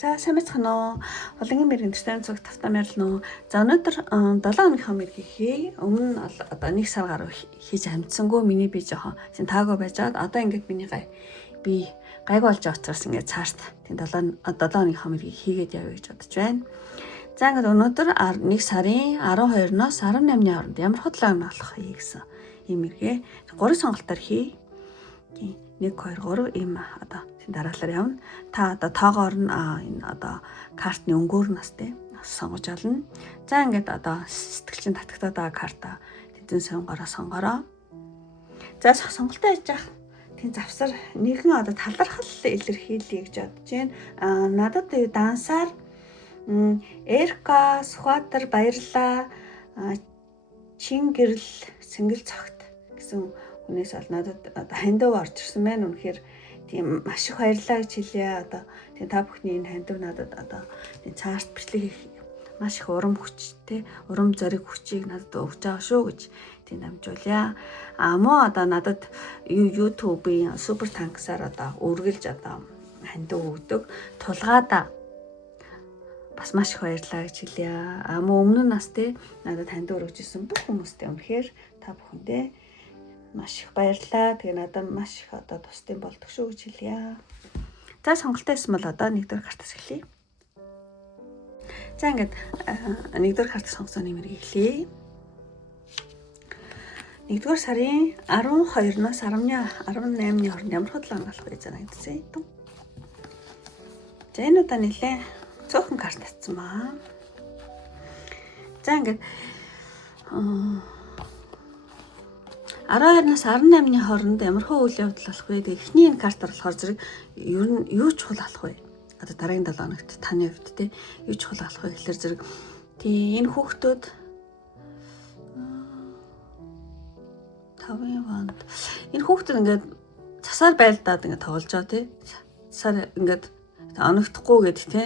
За сайн байцгаана уу? Улангийн мэрэгэн төстэй цог тавтаа мэрэлнэ үү? За өнөөдөр 7 өнөхийн мэргийг хий. Өмнө нь одоо 1 сар гаруй хийж амжсангүй миний би жоохон таагүй байжгаад одоо ингээд миний би гайг болж байгаа учраас ингээд цаашд тийм 7 өнөхийн мэргийг хийгээд явъя гэж бодож байна. За ингээд өнөөдөр 1 сарын 12-ноос 18-ны хооронд ямар худлаа болох хий гэсэн ийм мэргээ 3 сонголтоор хий. 1 2 3 ийм одоо дараалал явна. Та одоо тоогоор нь энэ одоо картны өнгөөр нас те сонгож олно. За ингээд одоо сэтгэлчин татагтаад байгаа карта тэдэн сонгороо. За сонголтоо хийж явах тийм завсар нэгэн одоо талархал илэрхийлье гэж бодож байна. Надад дансаар Эрка Сүхбаатар баярлаа. Чин гэрэл сэнгэл цогт гэсэн хүнээс бол надад одоо хандив орж ирсэн байна. Үнэхээр тийм маш их баярлалаа гэж хэлье. Одоо тийм та бүхний энэ хандив надад одоо тийм цаашд бичлэг хийх маш их урам хүчтэй, урам зориг хүчийг надад өгч байгаа шүү гэж тийм дамжуулъя. Мөн одоо надад YouTube-ийн супер танксаар одоо үргэлж одоо хандив өгдөг тулгаада бас маш их баярлалаа гэж хэлье. Мөн өмнө нь нас те надад хандив өргөж ирсэн бүх хүмүүстээ үнэхээр та бүхэндээ маш их баярлалаа. Тэгээ надад маш их одоо тусдын болдог шүү гэж хэлье. За сонголтоо хийсэн бол одоо 1 дугаар картаас эхлэе. За ингээд 1 дугаар карт сонгосон нэмэрийг эхлэе. 1 дугаар сарын 12-ноос 18-ны хооронд ямар худлаа болох вэ гэж байна. За энэ удаа нэлээ цөөхөн карт татсан баа. За ингээд 12-наас 18-ны хооронд ямар хөө үйл явдал болох вэ? Эхний энэ картаар болохоор зэрэг ер нь юу чухал болох вэ? Одоо дараагийн 7 хоногт таны хувьд те юу чухал болох вэ гэхээр зэрэг тийм энэ хүүхдүүд 5-ын ванд энэ хүүхдүүд ингээд цасаар байлдаад ингээд тоглож байгаа те. Цасаар ингээд оногдохгүй гэдэг те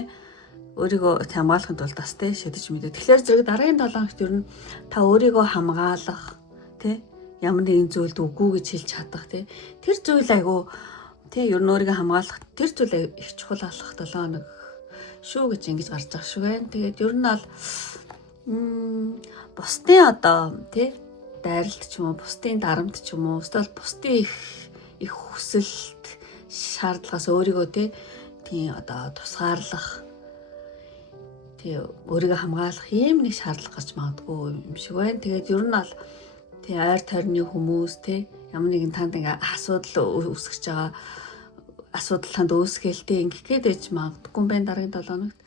өөрийгөө хамгаалахын тулд бас те шидэж мэдээ. Тэгэхээр зэрэг дараагийн 7 хоногт ер нь та өөрийгөө хамгаалах те ямар нэгэн зүйлд үгүй гэж хэлж чадах тий. Тэр зүйл айгу тий ер нь өөрийгөө хамгаалах тэр зүйл их чухал болох 7 хоног шүү гэж ингэж гарч байгаа шүү байна. Тэгээд ер нь бол бусдын одоо тий дайралт ч юм уу, бусдын дарамт ч юм уу, эсвэл бусдын их хүсэлт шаардлагаас өөрийгөө тий одоо тусгаарлах тий өөрийгөө хамгаалах ийм нэг шаардлага гарч магадгүй юм шиг байна. Тэгээд ер нь бол тий ойр тойрны хүмүүс тий ямар нэгэн танд ингээ асуудал үүсгэж байгаа асуудал танд үүсгээлтэй ингэх гээд ээж магадгүй юм байна дараагийн 7 хоногт.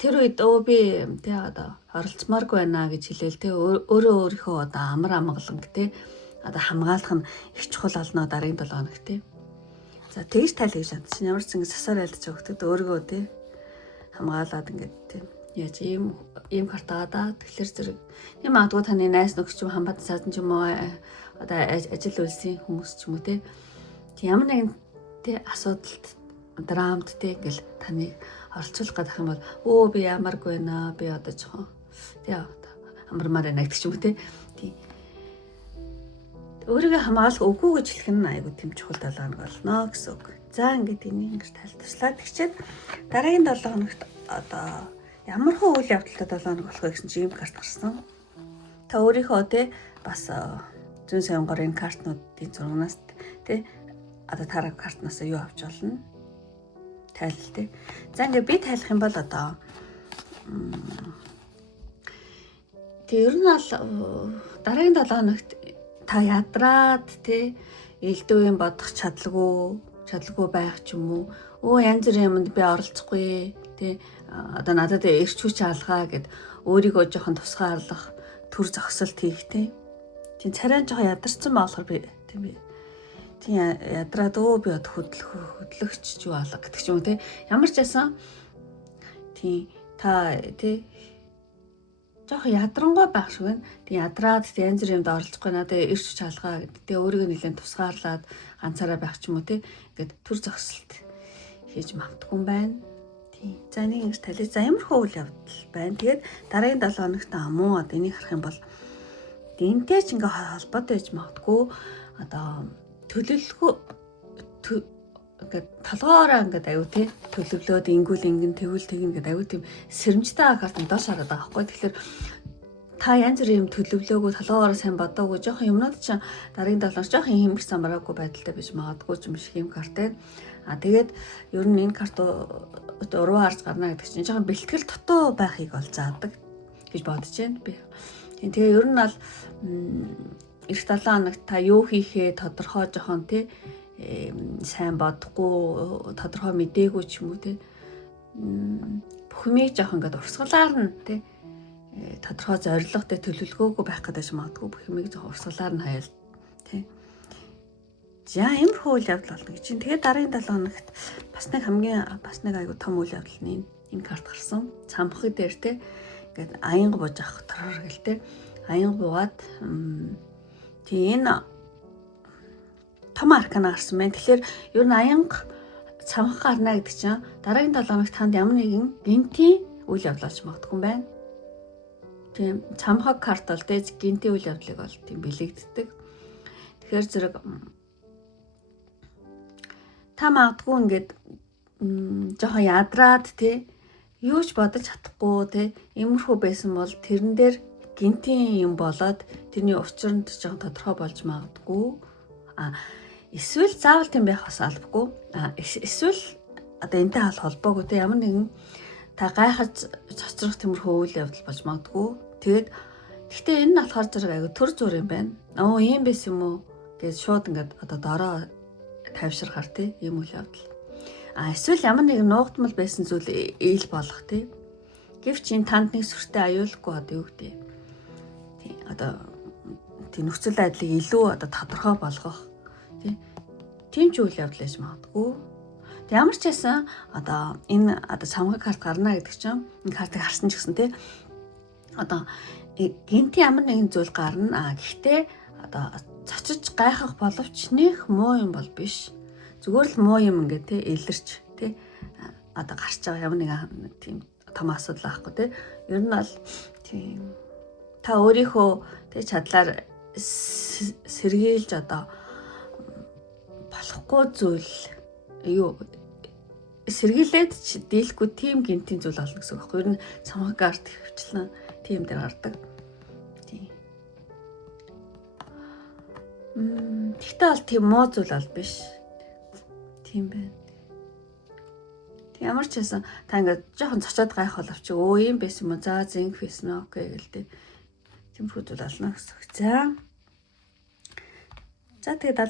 Тэр үед би тий одоо оролцмааргүй байна гэж хэлээл тий өөрийнхөө одоо амар амгаланг тий одоо хамгаалах нь их чухал болно дараагийн 7 хоногт тий. За тэгж тайлгаж чадчих. Ямар ч ингэ сасаар айлдаж өгдөг өөрийгөө тий хамгаалаад ингээд тий яаж ийм картаа да тэгэхээр зэрэг тийм магадгүй таны найс нөхөд ч юм хамбат цаасан ч юм уу одоо ажил үйлсийн хүмүүс ч юм уу тийм ямар нэгэн тийм асуудалд драмд тийм ингээл таныг оролцуулах гэдэг юм бол би ямаргүй байна би одоо жоохон тийм амармаар байна гэдэг ч юм уу тийм өөрийгөө хамгаалах үгүй гэж хэлэх нь айгүй тийм чухал 7 хоног болно гэсэн үг. За ингээд энийг ингэж тайлбарлаа. Тэгчээд дараагийн 7 хоногт одоо ямар хөө үйл явдалтай 7 хоног болох вэ гэсэн чинь ийм карт гарсан. Та өөрийнхөө тий бас зүүн сайн гор энэ картнуудын зургнаас тий одоо тараг картнаас юу авч болно? Тайлбар тий. За ингээ би тайлах юм бол одоо тий ер нь бол дараагийн 7 хоногт та ядраад тий элдв юм бодох чадлагүй байх ч юм уу. Янз бүрийн юмд би оролцохгүй тий одоо надад эрч хүч алгаа гэд өөрийгөө жоохон тусгаарлах төр зогсолт хийх тийм царай жоохон ядарсан болохоор би тийм ядраад би бод хөдлөгч юу алга гэдэг ч юм уу тийм ямар ч байсан тийм та тийм жоохон ядрангуй байх шиг байна. Тийм ядраад янз бүрийн юмд оролцохгүй надад эрч хүч алгаа гэд тийм өөрийгөө нэлээд тусгаарлаад ганцаараа байх ч юм уу тийм ингээд төр зогсолт хийж магадгүй юм байна. За нэг ингэж талий. За ямар хөө үйл явдал байна. Тэгээд дараагийн 7 хоногт муу одоо энийг харах юм бол энтэй ч ингээ холбоотой байж магадгүй одоо төлөвлөгөө ингээд толгоороо ингээд аюу тий төлөвлөөд ингүүл ингэн тэгвэл тэгнэ гэдэг аюу тийм сэрэмжтэй карт доош хараад байгаа байхгүй. Тэгэхээр та янз бүрийн юм төлөвлөөгөө толгоороо сайн бодоогүй жоохон юмнууд чинь дараагийн 7 жоохон хэмэх самбараагүй байдалтай байж магадгүй ч юм шиг юм карт байна. Тэгээд ер нь энэ карт уруу харж гарна гэдэг чинь жоохон бэлтгэл дутуу байхыг ол заадаг гэж бодож байна би. Тэгээ ер нь бол эх 7 хоногт та юу хийхээ тодорхой жоохон тий сайн бодохгүй тодорхой мдээгүй ч юм уу тий бүх юмыг жоохон ингээд урсгалаар нь тий тодорхой зорилготой төлөвлөгөөгүй байх гэдэг магадгүй бүх юмыг жоохон урсгалаар нь хаяал тий. За иймэрхүү үйл явдал болно гэж чинь. Тэгээд дараагийн 7 хоногт бас нэг айгу том үйл явдал нь энэ карт гарсан. Цамхаг дээр тий ингээд аянга бууж авах төрөр гэлтэй. Аянга буугаад тийм энэ том аркана гарсан байна. Тэгэхээр ер нь аянга цамхаг гарна гэдэг чинь дараагийн 7 хоногт танд ямар нэгэн гинтийн үйл явдал болж магадгүй юм байна. Тийм цамхаг карт бол дэж гинтийн үйл явдлыг бол тийм бэлэгддэг. Тэгэхээр зэрэг та магадгүй ингээд жоохон ядраад тий юу ч бодож чадахгүй тий иймэрхүү байсан бол тэрэн дээр гинтийн юм болоод тэрний учир нь жоохон тодорхой болж магадгүй. Эсвэл заавал тийм байх бас албагүй. Эсвэл одоо энтэй холбоогүй тий ямар нэгэн та гайхаж цоцрох тиймэрхүү үйл явдал болж магадгүй. Гэхдээ энэ нь болохоор зэрэг аягүй төр зур юм байна. Ийм байсан юм уу гэж шууд ингээд одоо дороо тавьширхаар тий ийм үйл явдал. Эсвэл ямар нэгэн нуугдмал байсан зүйл ээл болох тий. Гэвч энэ танд нэг сүртэй аюулгүй одоо юу гэдэг. Тий одоо тий нөхцөл байдлыг илүү одоо тодорхой болгох тий. Тийм ч үйл явдал гэж магадгүй. Ямар ч байсан одоо энэ одоо цамхаг карт гарна гэдэг чинь энэ картыг харсан ч гэсэн тий одоо гинти ямар нэгэн зүйл гарна. Гэхдээ одоо цочиж гайхах боловч нэх муу юм бол биш. Зүгээр л муу юм ингээд тий илэрч тий одоо гарч байгаа ямар нэгэн тийм том асуудал аахгүй тий. Ер нь бол тийм та өөрийнхөө тий чадлаар сэргийлж одоо болохгүй зүйл юу сэргийлээд ч дийлэхгүй тийм гинтийн зүйл олно гэсэн үг байхгүй. Ер нь цамхаг карт хөвчлэн тийм дээр гардаг. Тийм. Тэгтээ бол тийм муу зүйл бол биш. Тийм байна. Ямар ч байсан та ингээд жоохон цочоод гайх боловч ийм байсан юм уу? За зинх байсан нь окей гэлтэй. Тиймэрхүү зүйл олно гэсэн үг. За тэгээд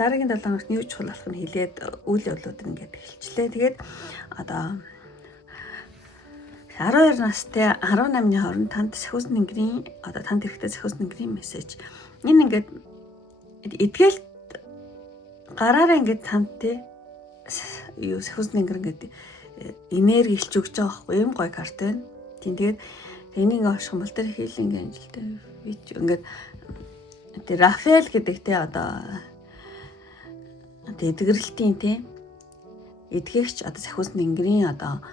дараагийн 7 хоногт юу чухал болох нь хилээд үйл явдлууд ингээд эхэлчлээ. Тэгээд одоо 12 настай 18-ны хооронд танд сахиус нэнгэрийн одоо танд хэрэгтэй сахиус нэнгэрийн мессеж. Энэ ингээд эдгээлт гараараа ингээд танд те юу сахиус нэнгэр ингээд энерги илч өгч байгаа байхгүй юм гоё карт байна. Тийм тэгээд энийг ооших бол тэр хилинг анжилтай вич ингээд тэр Рафаэл гэдэг те одоо эдгэрэлтийн те эдгэгч одоо сахиус нэнгэрийн одоо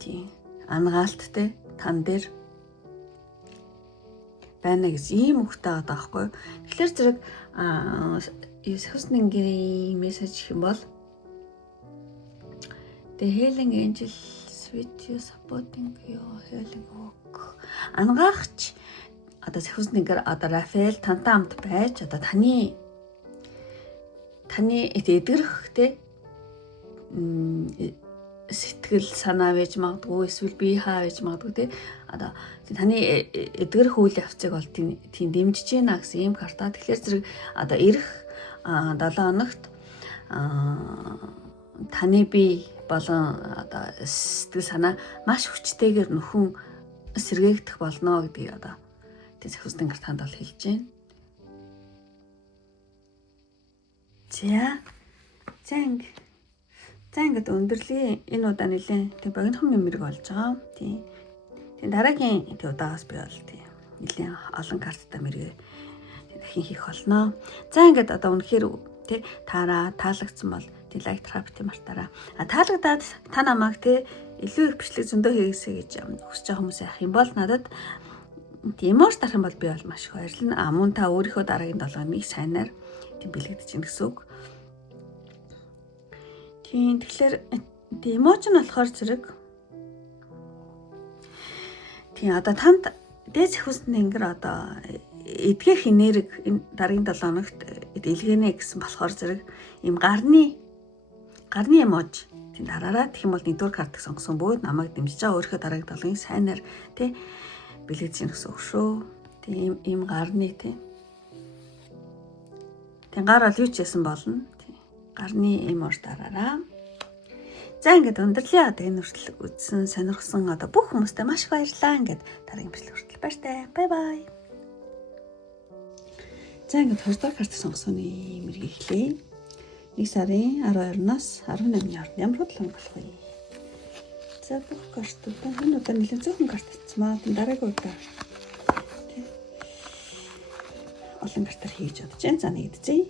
тийм ангаалт те тан дээр байна гэж ийм үгтэй байгаа байхгүй. Тэгэхээр зэрэг сахиус нэнгэрийн мессеж гэх юм бол the healing angels with you supporting your healing work. Ангаагч одоо сахиус нэнгэр одоо Рафаэл тантай хамт байж одоо таны эдгэрэх те сэтгэл санаа байж магадгүй эсвэл бие хаа байж магадгүй те одоо таны эдгэрэх үйл явцыг бол тийм дэмжиж байна гэсэн ийм карта. Тэгэхээр зэрэг одоо ирэх 7 хоногт таны бие болон одоо сэтгэл санаа маш хүчтэйгээр нөхөн сэргээгдэх болно гэдгийг одоо тийм сахиус нэнгэр танд бол хэлж байна. За ингээд өндөрлөе. Энэ удаа нэлээд тэг богинохон мэмэрэг болж байгаа. Тийм. Тэгээ дараагийн тэг удаагаас би бол тийм нэлээд олон карттай мэрэг дахин хийх болно. За ингээд одоо үнэхээр тэг таалагдсан бол тэг лайк трапти мартаараа. Таалагдаад та намайг тэг илүү их бичлэг зөндөө хийгээсэй гэж хүсэж байгаа хүмүүс яах юм бол надад тиймээс дарах юм бол би бол маш их баярлна. Мөн та өөрийнхөө дараагийн 7 хоног сайнаар тийм бэлэгдэж гин гэсэн үг. Тийм тэгэхээр эможи нь болохоор зэрэг тийм одоо танд дээд захиусны тэнгэр одоо эдгэх энерги энэ дараагийн 7 хоногт илгэнэ гэсэн болохоор зэрэг ийм гарны эможи тийм дараараа тэгэх юм бол нэгдүгээр картыг сонгосон бөгөөд намайг дэмжиж байгаа өөрийнхөө дараагийн 7-ын сайнаар тий бэлэгдэж гэсэн үг шүү. Тийм ийм гарны тий. Тийм гар бол юу ч ясан болно. Тийм гарны эможи дараараа. За ингээд өндөрлөө одоо энэ хүртэл үзсэн сонирхсан одоо бүх хүмүүстээ маш их баярлалаа. Ингээд дараагийн бичлэг хүртэл баяртай. Бай бай. За ингээд 20 дахь карт сонгосны мэргийг эхлэе. 1 сарын 12-наас 18-ны хооронд ямар хөдөлгөөн болох вэ? За бүх картууд энэ удаа нэлээд зөвхөн карт хийцмаа. Дараагийн удаа олон картаар хийж бодож байна. За нэгдэзээ.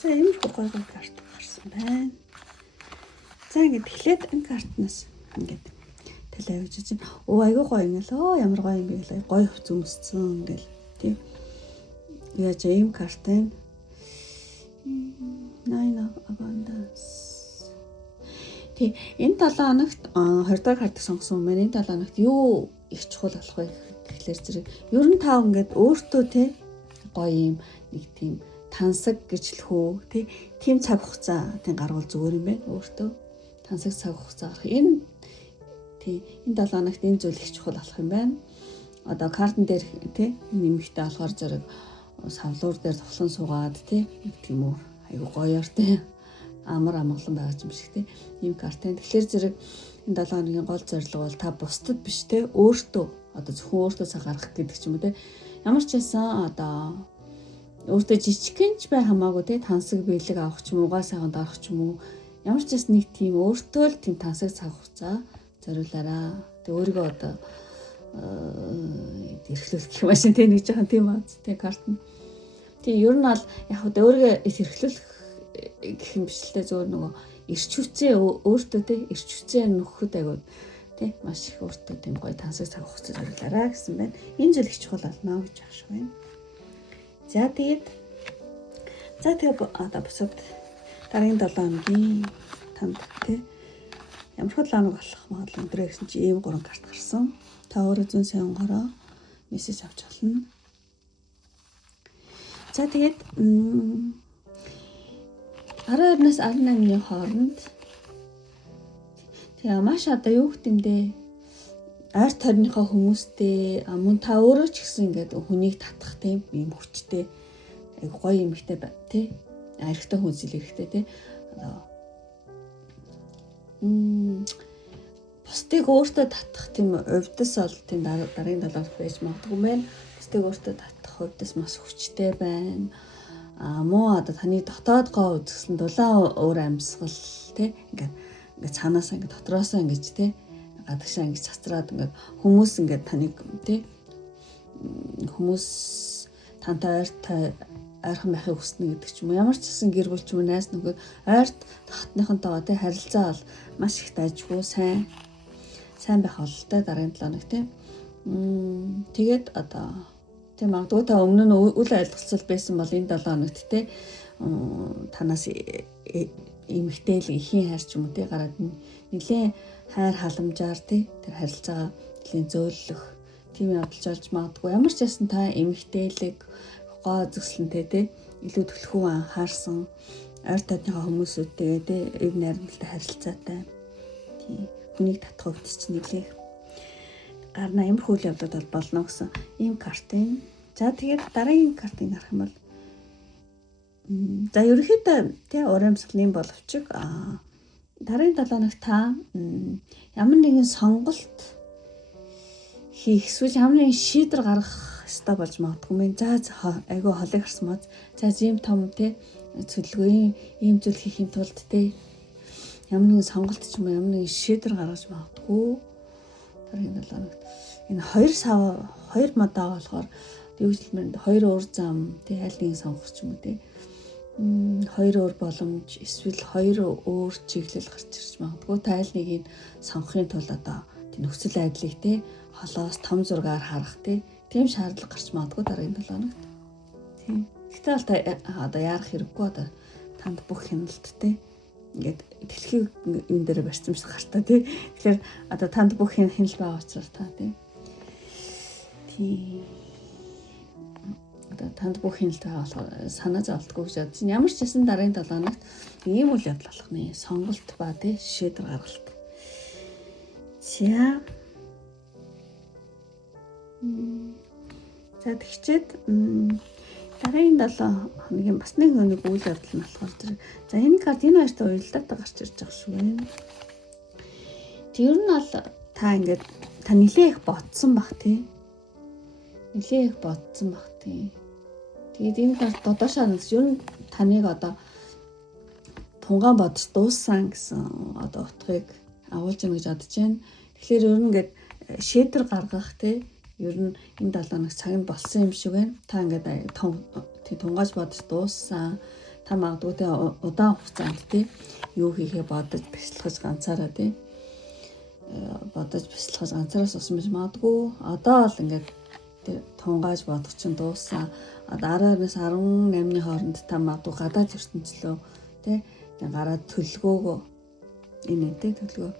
За ямар гой карт гарсан байна. За ингээд эхлээд энэ картнаас ингээд талаа явж чинь. Айгүй гоё юм л. Ямар гоё юм бэ гэлээ. Гоё хувц өмсцэн ингээл тийм. Яаж ийм карт байна. Nine of Abundance. Тэг энэ 7 хоногт 20 дахь картыг сонгосон юм байна. Энэ 7 хоногт юу их чухал болох вэ гэхлээр зэрэг ер нь тав ингээд өөртөө те гоё юм нэг тийм тансаг гэж л хөө тийм цаг хугацаа тийм гаргуул зүгээр юм байна. Өөртөө тансаг цаг хугацаа гарах. Энэ 7 хоногт энэ зүйл их чухал болох юм байна. Одоо картн дээр тий нэмэгтэй болохоор зэрэг савлуур дээр тоглон суугаад тий нэг тийм үү айгу гоёор тий амар амгалан байгаа юм шиг тий ийм картын. Тэгэхээр зэрэг энэ 7 хоногийн гол зорилго бол та бусдад биш тий өөртөө одоо зөвхөн өөртөө цаг гаргах гэдэг ч юм уу тий ямар ч байсан одоо өөртөө жижигхэн ч бай хамаагүй тий тансаг биелэг авах ч юм уу, угаа сайханд орох ч юм уу ямар ч бас нэг тийм өөртөө л тийм тансаг цаг хугацаа зориулаараа. Тэг өөрийгөө одоо эрхлүүлэх гэх юм ашиг тий нэг жоохон тийм бааз тий карт нь. Тий ер нь бол яг одоо өөрийгөө эрхлүүлэх гэх юм биш л дээ зөвөр нөгөө эрч хүчээ өөртөө тий эрч хүчээ нөхөхөд айгуу тий маш их өөртөө тийм гоё тансаг цаг хугацаа зориулаараа гэсэн байна. Энэ зүйл их чухал болно гэж ааш байна. За тэгээд одоо босоод дараагийн 7 хоногийн танд тий ямар хөдлөмж болох магадлал өндөр гэсэн чи ийм 3 карт гарсан. Та өөрөө зүүн сайн онгороо мессеж авч болно. За тэгээд 12-наас 18-ны хооронд тэгээ маш одоо юу гэмдээ арт тойрныхоо хүмүүстэй мөн та өөрөө ч гэсэн ингээд хүнийг татах тийм юм хүчтэй гоё юм ихтэй тий аригтай хүн зил эрэхтэй тий одоо бусдыг өөртөө татах тийм увдас бол тийм дараагийн 7 хоног байж магадгүй юм байна. Бусдыг өөртөө татах хувьдас маш хүчтэй байна. Муу одоо таны дотоод гоо үзэсгэлэн дулаан өөр амьсгал тий ингээд цаанаасаа ингээд дотроосоо ингэж тий гадагшаа ингэж цацраад ингээд хүмүүс ингээд таныг тий хүмүүс тантай ойрхон байхыг хүснэ гэдэг ч юм уу. Ямар ч гэсэн гэр бүл ч юм уу найз нөхөд ойрт хатныхантайгаа тий харилцаа бол маш их дайжгүй сайн байх бололтой дараагийн 7 хоног тий. Тэгээд одоо тийм магадгүй та өмнө нь үл ойлголцол байсан бол энэ 7 хоногт тий танаас эмэгтэйл ихийн хайр ч юм уу тий гараад нэлээ хайр халамжаар тий тэр харилцаагаа нэлээ зөөлөх тийм явдалж болж магадгүй. Ямар ч байсан та эмэгтэйлэг гоо зөвслөнтэй тий илүү төлхөө анхаарсан ойр тойрныхоо хүмүүсүүдтэйгээ тий эв найрамдалтай харилцаатай тий хүнийг татах хувьд ч нэглэх гарна ямар хүл явдал болно гэсэн ийм картын. За тэгээд дараагийн картыг харах юм бол за ерөнхийдөө тий урамсгалын боловч дараагийн 7 хоног та ямар нэгэн сонголт хийх эсвэл ямар нэгэн шийдвэр гаргах ёстой болж магадгүй юм. За айгүй холыг харсан мод. За ийм том тий цөлгүй ийм зүйл хийхин тулд тий ямар нэгэн сонголт ч юм уу ямар нэгэн шийдвэр гаргаж магадгүй. Дараагийн 7 хоногт энэ 2 модаа болохоор юу гэж хэлмээр 2 өөр зам тий аль нэг сонгох ч юм уу тий 2 өөр боломж эсвэл 2 өөр чиглэл гарч ирж магадгүй. Та аль нэгийг сонгохын тулд одоо тий нөхцөл байдлыг тий холоос том зургаар харах тий тийм шаардлага гарч магадгүй дараагийн 7 хоногт. Тийм. Гэтэл одоо яарах хэрэггүй одоо танд бүх хяналт те ингээд дэлхийн юм дээр барьсан шиг гартаа тий. Тэгэхээр одоо танд бүх хянал байгаа учраас та тий. Одоо танд бүх хяналт байгаа болохоор санаа зовлтгүй гэж бодож байна. Ямар ч гэсэн дараагийн 7 хоногт ийм үйл явдал болох нэ. Сонголт ба тий шийдвэр гаргалт. За тэгчээд дараагийн 7 хоногийн бас нэг үйл явдал нь болохоор тэр за энэ карт энэ хоёртой уялдаатай гарч ирж байгаа шүү байна. Тэр нь бол та ингээд та нилээх бодсон бах тий. Нилээх бодсон бах тий. Тэгээд энэ карт одоошоо ер нь таныг одоо тунгаан бодож дууссан гэсэн одоо утгыг агуулж байгаа гэж бодож байна. Тэгэхээр ер нь ингээд шийдвэр гаргах тий. Ер нь энэ 7 хоног цаг нь болсон юм шиг байна. Та ингээд тунгааж бодож дууссан. Та магадгүй тэ удаан хугацаанд тий юу хийхээ бодож бяцлахаж ганцаараа тий бодож бяцлахаж ганцаараа суусан байж магадгүй. Одоо л ингээд тунгааж бодох чинь дууссан. Одоо 12-аас 18-ны хооронд та магадгүй гадаад ертөнцлөө тий гараад төлгөөгөө энэ тий төлгөө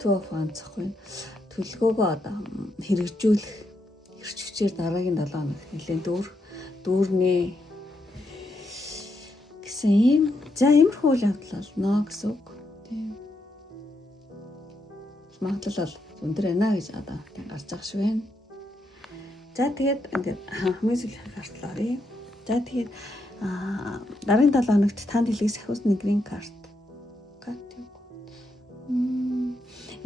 төвхөн цахгүй төлгөөгөө одоо хэрэгжүүлэх эрч хүчээр дараагийн 7 хоног нэлээд дүүрнэ гэсэн юм. За иймэрхүү үйл явдал болно гэсэн үг. Тийм. Магадлал өндөр байна гэж одоо тийм гарч байгаа шүү байна. За тэгээд ингээд хамгийн сүүлийн картлаарыг. За тэгээд дараагийн 7 хоногт танд хэлэх сахиус нэгрийн карт.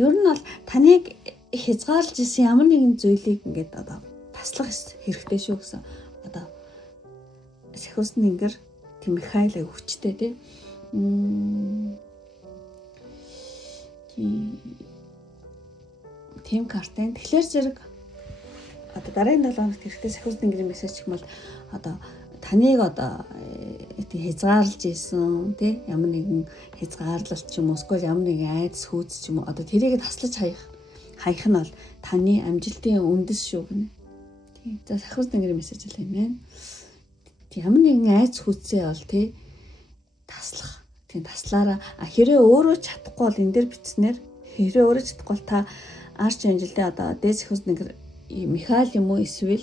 Ер нь бол таныг хязгаарлаж исэн ямар нэгэн зүйлийг ингээд одоо таслах хэрэгтэй шүү гэсэн. Одоо сахиус нэгэр тийм Михаил өвчтэй тий. Тийм картын. Тэгэхээр зэрэг одоо дараагийн 7 хоногт хэрэгтэй сахиус нэгрийн мессеж гэх юм бол одоо таныг одоо хязгаарлаж исэн тий ямар нэгэн хязгаарлалт ч юм уу эсвэл ямар нэгэн айдас хүйц ч юм уу одоо тэрийг таслаж хаях нь бол таны амжилтын үндэс шүү гэнэ. Тий. За сахиус нэгрийн мессеж л юм байна. Ямар нэгэн айдас хүйцээ бол тий таслах. Тий таслаараа хэрэг өөрөө чадахгүй бол энэ дээр бичснээр хэрэг өөрөө чадахгүй бол та арч амжилтын одоо дээд сахиус нэгэр Михаил юм уу эсвэл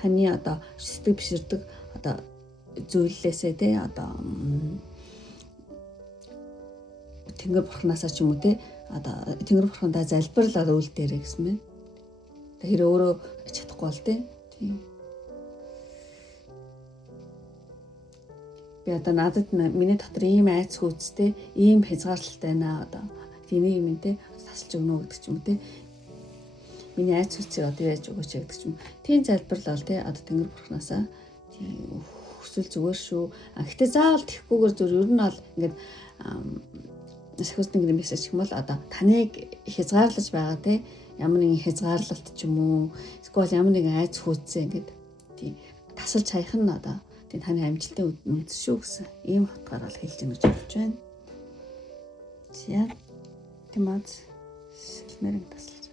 таны одоо сэтгэл биширдэг одоо зүйллээсээ тий одоо Тэнгэр бурхнаасаа ч юм уу тий одоо Тэнгэр бурхандаа залбирлаад үйл дээрээ гэсэн мэн. Тэр өөрөө чадахгүй бол тий. Би одоо надад миний дотор ийм айц хүйцтэй ийм хязгаарлалтай байна одоо тэний юм тий тасалж өгнө гэдэг ч юм уу тий. Миний айц хүйцээ одоо яаж өгөөч гэдэг ч юм. Тийм залбирлал тий одоо Тэнгэр бурхнаасаа тийм хүсвэл зүгээр шүү. Гэхдээ заавал тэхгүйгээр зөв ер нь бол ингээд сахиус нэгрийн мессеж гэх юм бол одоо таныг хязгаарлаж байгаа те ямар нэгэн хязгаарлалт ч юм уу эсвэл ямар нэгэн айц хүйцээ ингээд тийм тасалж хаях нь одоо тийм таны амжилтын үндэс шүү гэсэн ийм утгаар бол хэлж өгч болж байна. За тийм аз сэлмэрэн таслаж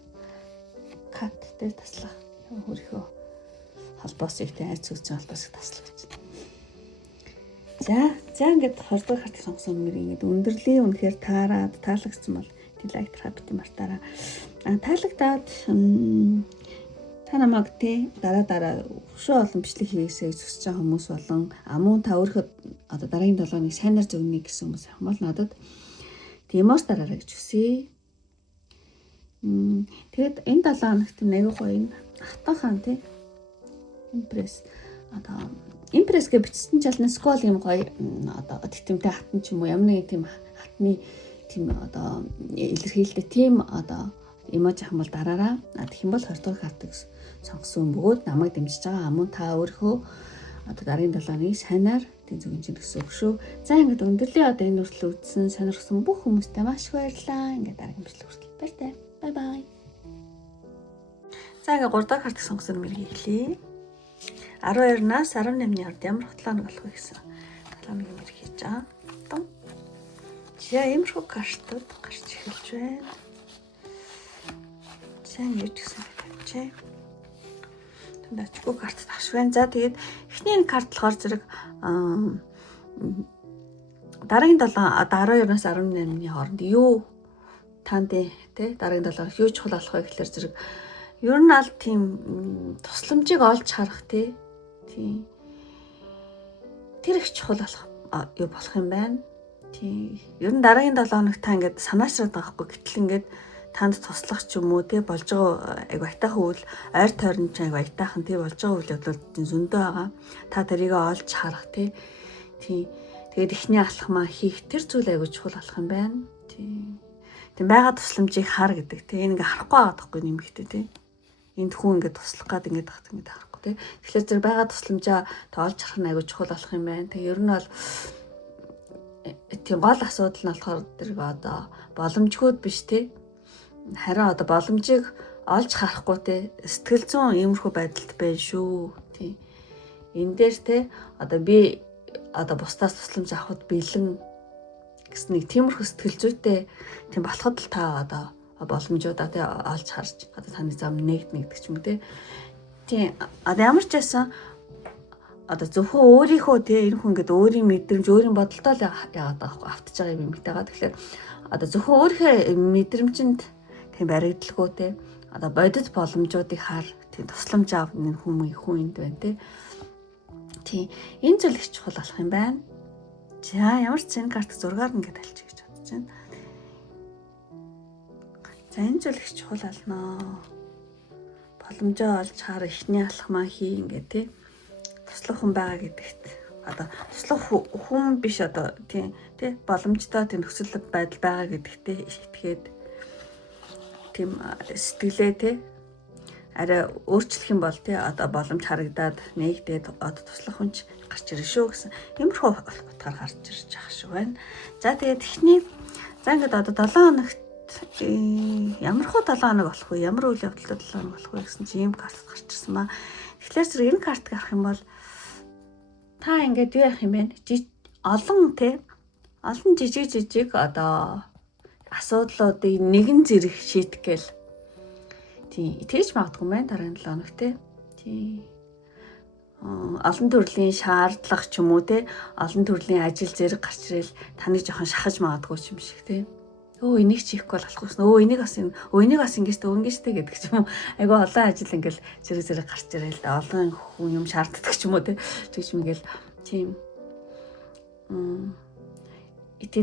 кат дээр таслах өөрийнхөө холбоос ихтэй айц хүйцээ холбоосыг таслаж. За ингээд 20 дахь хартыг сонгосон мөр ингээд өндөрлөлийн үнэхээр таалагдсан бол лайк тарахад мартаараа. Таалагдаад та намайг те дараа өшөө олон бичлэг хийгээсэй зүсэж байгаа хүмүүс болон амун та өөрийнхөө одоо дараагийн 7 хоног сайнаар зөвнө гэсэн хүмүүс юм бол надад тиймээс дараарай гэж хүсье. Тэгээд энэ 7 хоногт нэг гоё хатан хаан те импресс одоо импресс гэж бичсэн чалнаас скол юм гоё одоо тэтэмтэй хатан ч юм уу ямар нэгэн тийм хатны тийм одоо илэрхийлэлтэй тийм одоо эможи хам бол дараараа тэгэх юм бол 20 дахь хартыг сонгосон бөгөөд намайг дэмжиж байгаа амун та өөрийнхөө одоо дараагийн 7 хоногийг сайнаар тийм зөв хэмжээнд өсөв шүү. За ингээд өндөрлөө одоо энэ хүртэл үзсэн сонирхсан бүх хүмүүстээ маш их баярлалаа. Ингээд дараагийн бичлэг хүртэл баяртай. Бай бай. За ингээд 3 дахь хартыг сонгосон мэргийг хэлье. 12-наас 18-ны хооронд ямар 7 хоног болох вэ гэсэн 7 хоногийн мэрэг хийж байгаа. За иймэрхүү картууд гарч эхэлж байна. Сайн яаж гисэн тавьчаа. Тэндачгүй карт таш байна. За тэгээд эхний карт болохоор зэрэг дараагийн 7 одоо 12-наас 18-ны хооронд юу танд тий дараагийн 7 юу чухал болох вэ гэхээр зэрэг ер нь аль тийм тусламжийг олж харах тий тэр их чухал болох юм байна. Тий ер нь дараагийн 7 хоног та ингээд санаачраад байгаа хгүй гэтэл ингээд танд туслах ч юм уу тий болж байгаа айгу айтаахан үйл ойр тойрон ч айгу айтаахан тий болж байгаа үйл явдлууд зөндөө байгаа. Та тэрийг олж харах тий тэгээд ихний алхмаа хийх тэр зүйл айгу чухал болох юм байна. Тийм байгаа тусламжийг хар гэдэг тий энэ ингээ харахгүй байгаа тахгүй нэмэгтэй тий энд хүн ингээ туслах гад ингээ тахт ингээ харахгүй тий тэгэхээр зэрэг байгаа тусламжаа та олж харах нь айгу чухал болох юм байна. Тэгээ ер нь бол тийм гол асуудал нь болохоор тэрг одоо боломжгүйд биш тий харин одоо боломжийг олж харахгүй те сэтгэл зүйн иймэрхүү байдалд байна шүү тий энэ дээр те одоо би одоо бусдаас тусламж авахд бэлэн гэсэн нэг тиймэрхүү сэтгэл зүйтэй тийм болоход л та одоо боломжуудаа те олж харж одоо таны зам нэгдэг ч юм те тий одоо ямар ч байсан одоо зөвхөн өөрийнхөө те энэ хүн ингээд өөрийн мэдрэмж өөрийн бодолтой л яагаад байгаа автаж байгаа юм эмэгтэйгаа тэгэхээр одоо зөвхөн өөрийнхөө мэдрэмжинд тийм баригдалгүй те одоо бодит боломжуудыг хар тийм тусламж аав энэ хүн энд байна те энэ зүйл их чухал болох юм байна. За ямар ч энэ карт 6-аар ингээд алчих гэж бодож байна. За энэ зүйл их чухал болно. Боломжоо олж хар ихний алхмаа хий ингээд те туслах хүн байгаа гэдэгт одоо туслах хүн биш одоо тий боломжтой тийм нөхцөл байдал байгаа гэдэгтээ итгээд тийм сэтгэлээ тий арай өөрчлөх юм бол тий одоо боломж харагдаад нэгдээд одоо туслах хүнч гарч ирэх шүү гэсэн иймэрхүү утгаар гарч ирж байгаа шүү байна. За тэгээд эхний за ингээд одоо 7 хоногт ямархуу 7 хоног болох вэ? Ямар үйл явдалтай 7 хоног болох вэ гэсэн чинь ийм карт гарч ирсэн маа. Тэгэхээр зэрэг энэ картыг харах юм бол та ингээд юу яах юм бэ? Олон жижиг одоо асуудлуудыг нэгэн зэрэг шийдэх гээл. Тэгж магадгүй юм байна дараагийн 7 хоног тий. Олон төрлийн шаардлага ч юм уу тий. Олон төрлийн ажил зэрэг гарч ирэл таныг жоохон шахаж магадгүй юм шиг тий. Энийг чихгүй болохгүй гэсэн. Энийг бас ингэжтэй гэдэг ч юм уу. Айгу олон ажил ингээл зэрэг гарч ирэл да олон хүн юм шаарддаг ч юм уу тий. Тэгж мэгэл тийм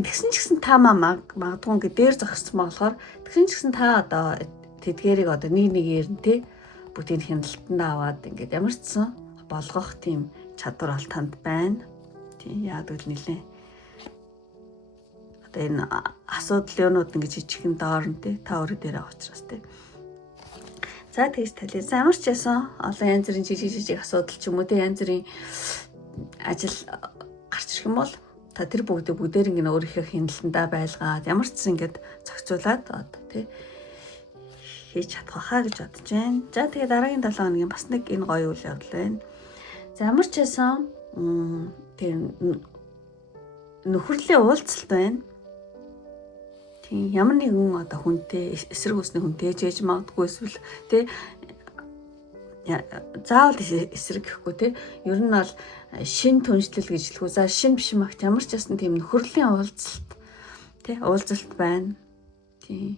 тэгсэн ч гэсэн та магадгүй ингээ дээр зогссон болохоор тэгсэн ч гэсэн та одоо тэдгээрийг одоо нэгээр нь тий бүгдийг хяналтанд аваад ингээд ямар ч сан болгох тийм чадвар ал танд байна. Тийм яад үл нилээ. Одоо энэ асуудлынууд ингээд жижигхэн доорн тий та өөрөө дээр байгаа учраас тий. За тэгж талий. За ямар ч ясан олон янз бүрийн жижиг асуудал ч юм уу тий янз бүрийн ажил гарч ирэх юм бол та тэр бүгдээр ингээд өөрийнхөө хяналтандаа байлгаад ямар ч зэн ингээд зохицуулаад одоо тий хийж чадах хаа гэж бодож байна. За тэгээ дараагийн 7 хоногийн бас нэг энэ гоё үйл явдал байна. За ямар ч байсан тэр нөхөрлийн уулзалт байна. Тийм ямар нэгэн одоо хүнтэй эсрэг үсний хүнтэй ээж магадгүй эсвэл тий заавал эсрэг гэхгүй тий ер нь бол шин түншлэл гэж хэлэхгүй за шин биш магт ямар ч ясна тийм нөхөрлийн уулзалт байна тий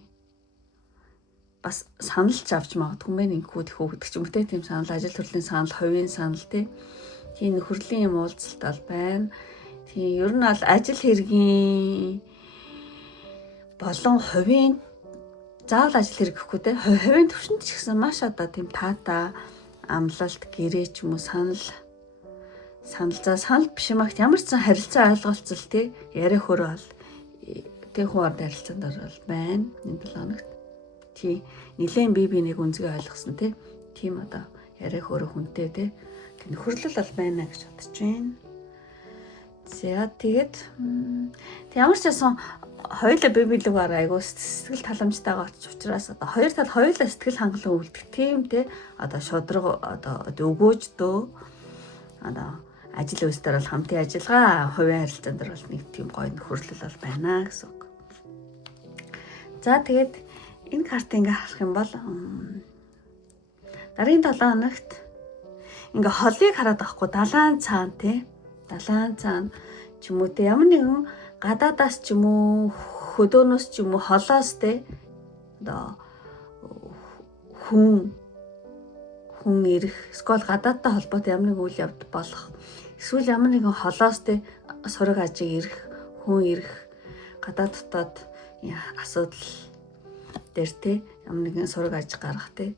бас саналж авч магадгүй мэн инхүү тэхүү гэдэг ч юм уу тийм санал ажил төрлийн санал хувийн санал тий нөхөрлийн юм уулзалт бол байна тий ер нь бол ажил хэргийн болон хувийн заавал ажил хэрэг гэхгүй тий хувийн төвшөнд ч гэсэн маш одоо тийм таатай амлалт гэрээ ч юм уу санал биш магт ямар ч харилцаа ойлголцол тий яриа хөрөө бол тий хүн ард харилцаанд бол байна энэ 7 хоногт тий нилээн бие нэг үнцгээ ойлгосон тий тийм одоо яриа хөрөө хүнтэй тий нөхөрлөл бол байна гэж бодож байна. За тэгээд ямар ч байсан хоёулаа бие биелүүгээр айгуу сэтгэл таламжтайгаа очиж учраас одоо хоёр тал хоёулаа сэтгэл хангалуун үлдэх тийм те одоо шудраг одоо өгөөждөө одоо ажил үйлсээр бол хамтын ажиллагаа хувийн харилцаанд бол нэг тийм гоё нөхөрлөл бол байна гэсэн үг. За тэгээд энэ картыг ингээ харах юм бол дараагийн 7 хоногт ингээ холыг хараад авахгүй далайн цаана ч юм уу те ямар нэгэн гадаадаас ч юм уу хөдөөнөөс ч юм уу холоос те одоо хүн ирэх эсвэл гадаадтай холбоотой ямар нэг үйл явдал болох эсвэл ямар нэгэн холоос те сураг ажиг ирэх хүн ирэх гадаад дотоод асуудал дээр те ямар нэгэн сураг ажиг гаргах те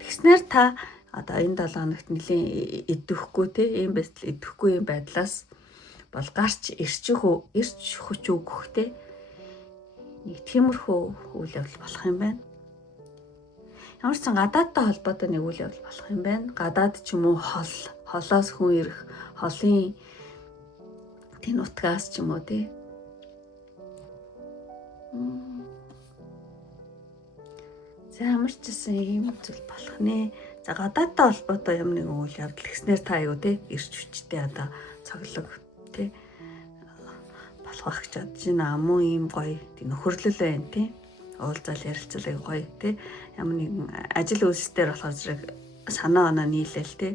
тэгснээр та одоо энэ 7 хоногт нэлийн идэвхгүй те ийм байдлаар идэвхгүй юм байдлаас бол гарч ирч хүч өгөх те нэг тиймэрхүү үйл явдал болох юм байна. Ямар ч гадаадтай холбоотой нэг үйл явдал болох юм байна. Гадаад ч юм уу холоос хүн ирэх, холын тэн утгаас ч юм уу тий. За ямар ч гэсэн ийм зүйл болох нэ. За гадаадтай холбоотой юм нэг үйл явдал гэснээр та аюу тий ирч хүчтэй одоо цоглог тий болох гэж бодож байна. Муу ийм гоё тий нөхөрлөл байна тий. Уулзаал ярилцлыг гоё тий. Ямар нэгэн ажил үйлсээр болохоор зэрэг санаа оноо нийлээл тий.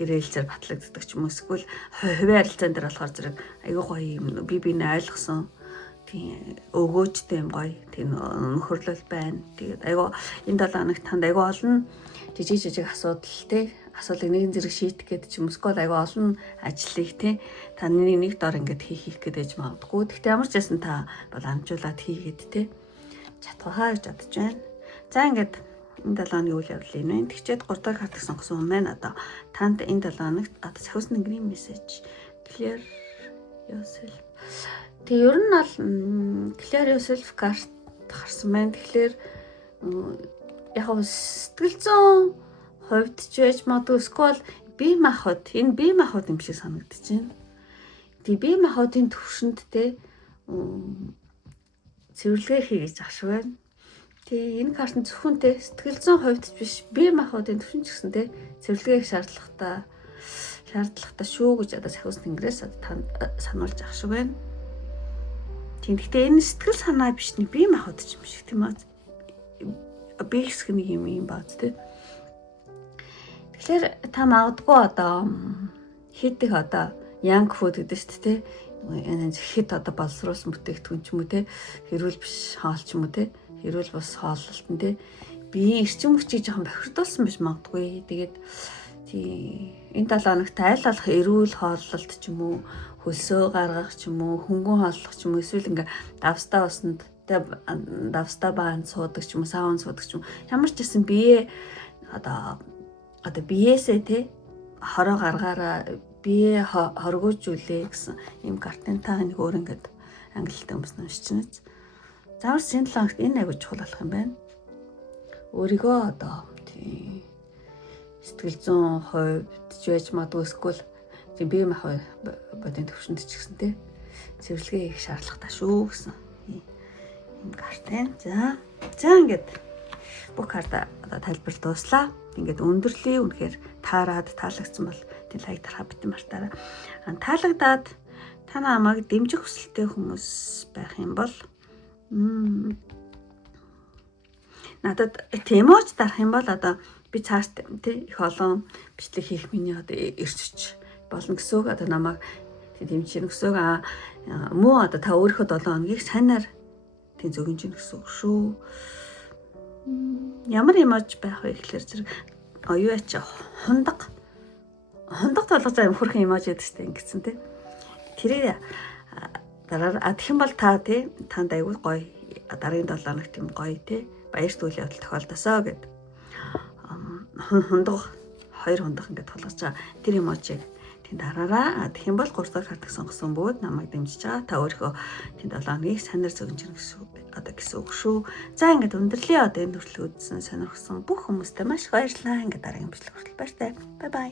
Гэрээлзээр батлагддаг ч юм уу эсвэл хувийн харилцаан дээр болохоор зэрэг аюу гоё юм бинээ ойлгосон тий өгөөжтэй юм гоё тий нөхөрлөл байна. Тэгээд аюу энэ 7 хоногт танд аюу олон жижиг асуудал тий асуудлыг нэгэн зэрэг шийдэх гэдэг ч юм эсвэл аюу олон ажлыг тий таны нэг дор ингээд хийх гээд ээж магадгүй. Гэхдээ ямар ч байсан та бол амжуулаад хийгээд тий чадхаа гэж бодож байна. За ингээд энэ 7 хоногийн үйл явдал юм байна. Тэгчээд 3 дахь хартаг сонгосон юм байна. Одоо танд энэ 7 хоногт одоо сахиусны грин мессеж clear yourself. Тэг ер нь бол clear yourself карт гарсан байна. Тэгэхээр яг сэтгэл зүйн хувьд ч байж магадгүй эсвэл бие махбод энэ бие махбод юм шиг санагдаж байна. Тэг бие махбодын төвшөнд те цэвэрлэгээ хийгээж ах шиг байна. Тэг энэ карт нь зөвхөн те сэтгэл зүйн хувьд ч биш бие махбодын төвшөнд ч гэсэн те цэвэрлэгээ шаардлагатай шүү гэж одоо сахиус тэнгэрээс танд сануулж ах шиг байна. Тэгэхдээ энэ сэтгэл санаа биш нэг бие махбод ч юм шиг тийм үү? Би хэсэг нэг юм бааз те. Тэгэхээр та магадгүй одоо хийдэг одоо young food гэдэг шүү дээ те. Энэ хэд одоо боловсруулсан бүтээгдэхүүн ч юм уу те. Хэрүүл биш хоол ч юм уу те. Хэрүүл бас хооллолтон те. Биеийн эрчим хүчийг жоохон бохирдуулсан биш магадгүй. Тэгээд энэ 7 хоногт аль болох эрүүл хооллолт ч юм уу хөлсөө гаргах ч юм уу хөнгөн хооллох ч юм уу эсвэл ингээ давстаа усанд давстаа баанд суудаг ч юм уу саун суудаг ч юм ямар ч гэсэн бие одоо биеэсээ те хороо гаргаараа бие хоргоожүүлээ гэсэн ийм картын та нэг өөр ингээд англитай хүмүүс уншиж байна. Заавар энэ 7 хоногт энэ аягүй чухал болох юм байна. Өөрийгөө одоо сэтгэл зүйн хувьд ч байж магадгүй эсвэл бие махбодын төвшөнд ч гэсэн те цэвэрлэгээ хийх шаардлагатай шүү гэсэн юм карт байна. За ингээд бүх карта одоо тайлбар дууслаа. Ингээд өндөрлөе үнэхээр таарад таалагдсан бол тийм лайк дарахаа битэн мартаарай. Таалагдаад та намайг дэмжих хүсэлтэй хүмүүс байх юм бол надад эмоц дарах юм бол одоо би цааш тий их олон бичлэг хийх миний одоо эрчж болно гэсэн үг. Одоо намайг дэмжих гэсэн үг. Мөн одоо та өөрийнхөө 7 хоногийг сайнаар тийм зөгнж гэсэн үг шүү. Ямар эмоц байх вэ гэхээр зэрэг юу яач хундаг толгоц аим хөрхэн эмоц гэдэг чинь ингэсэн тий. Тэрийг дараа адах юм бол та тий танд аягүй гоё дараагийн 7 хоног тийм гоё тий баярт үйл явдал тохиолдосоо гэд хундаг 2 хундаг ингээд толгоц байгаа. Тэр эмоцийг тийм дараараа адах юм бол 3 дахь хартаг сонгосон бөгөөд намайг дэмжиж байгаа. Та өөрийнхөө тийм 7 хоногийг санаар зөгнж гэсэн үг шүү. За ингээд өндөрлөе одоо энэ хүртэл үзсэн сонирхсан бүх хүмүүстээ маш их баярлалаа. Ингээд дараагийн бичлэг хүртэл баяртай. Бай бай.